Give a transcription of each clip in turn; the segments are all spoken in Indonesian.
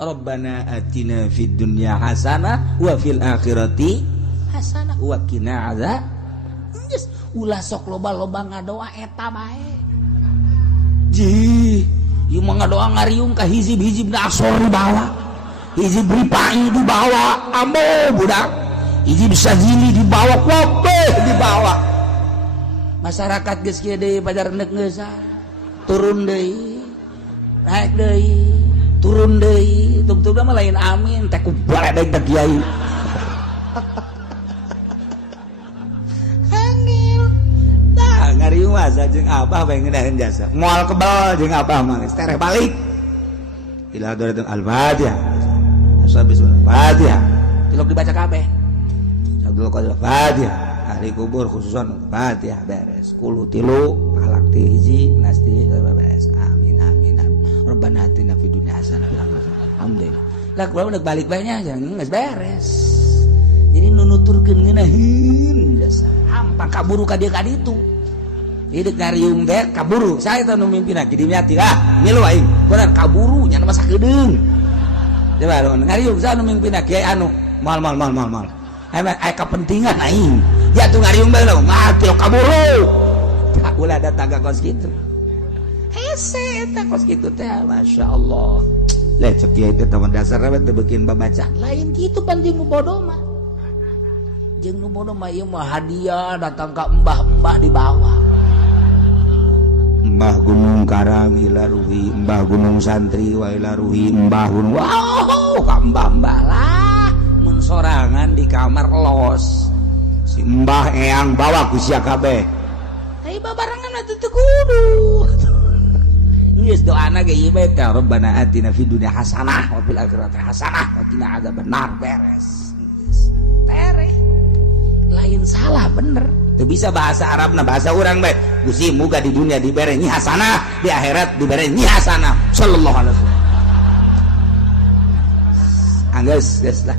Rabbana atina fid dunya hasanah wa fil akhirati hasanah wa qina adzab. Geus ulah sok loba-loba ngadoa eta bae. Ji, ieu mah ngadoa ngariung ka hizib-hizib asor dibawa. Hizib ripai dibawa, ambo budak. Hizib sajili dibawa, kabeh dibawa. Masyarakat geus kieu deui pajar neuk geus turun deui. Naik deui, turun deui. Tub-tubna mah lain amin, teh ku baledeg teh kiai. Ngariung masa jeung abah bae ngeudaheun jasa moal kebal jeung abah mah geus tereh balik ila hadratul al-fatihah ashabis al-fatihah tilok dibaca kabeh Abdul Qadir al-fatihah ahli kubur khususan fatihah beres 10 tilu palak ti hiji nasti beres amin amin amin Rabbana atina fid dunya hasanah wa fil akhirati alhamdulillah lah kumaha udah balik bae nya geus beres jadi nunuturkeun ngeunaheun jasa hampang kaburu ka dieu ka ditu hidup ngariung deh kaburu saya tahu mimpinan jadi niati milu aing benar kaburu nya masa kedeung coba lu ngariung saya mimpinan kiai anu mal aya kepentingan aing ya tuh ngariung bae lo mati lo kaburu tak ulah ada tangga kos gitu hese eta kos gitu teh masyaallah leh cek kiai teh teman dasar teh bikin babaca lain gitu penting nu bodoh mah jeung nu bodoh mah ieu mah hadiah datang ka embah-embah di bawah Mbah Gunung Karang ilaruhi Mbah Gunung Santri wa ilaruhi Mbah Gunung wow ka mbah-mbah lah mun sorangan di kamar los si Mbah Eyang bawa ku sia kabeh ai babarangan atuh teu kudu geus doana ge ieu bae ka Rabbana atina fid dunya hasanah wa fil akhirati hasanah wa qina adzabannar beres tereh lain salah bener teu bisa bahasa Arabna bahasa urang bae Gusti muga di dunia dibere nyi hasanah di akhirat dibere nyi hasanah sallallahu alaihi wasallam anggeus geus lah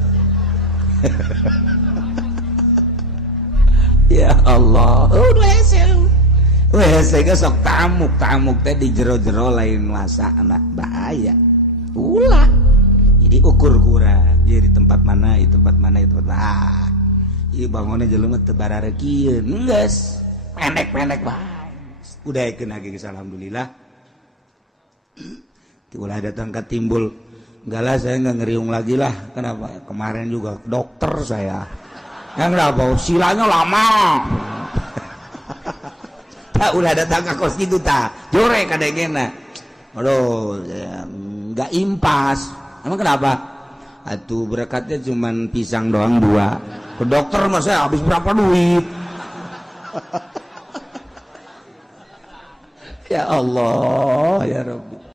ya Allah hese ge sok tamuk teh di jero-jero lain wasana bahaya ulah jadi ukur kurang jadi tempat mana itu tempat mana itu tempat ieu bangunna jelema teu barareukieun geus pendek-pendek bae udahekeun lagi geus alhamdulillah ulah datang ke timbul enggak lah saya enggak ngeriung lagi lah kenapa kemarin juga ke dokter saya yang kenapa silanya lama tak ulah datang ke kos gitu tak jore kadegena aduh enggak impas emang kenapa atuh berkatnya cuman pisang doang 2 ke dokter mah saya habis berapa duit ya Allah ya Rabbi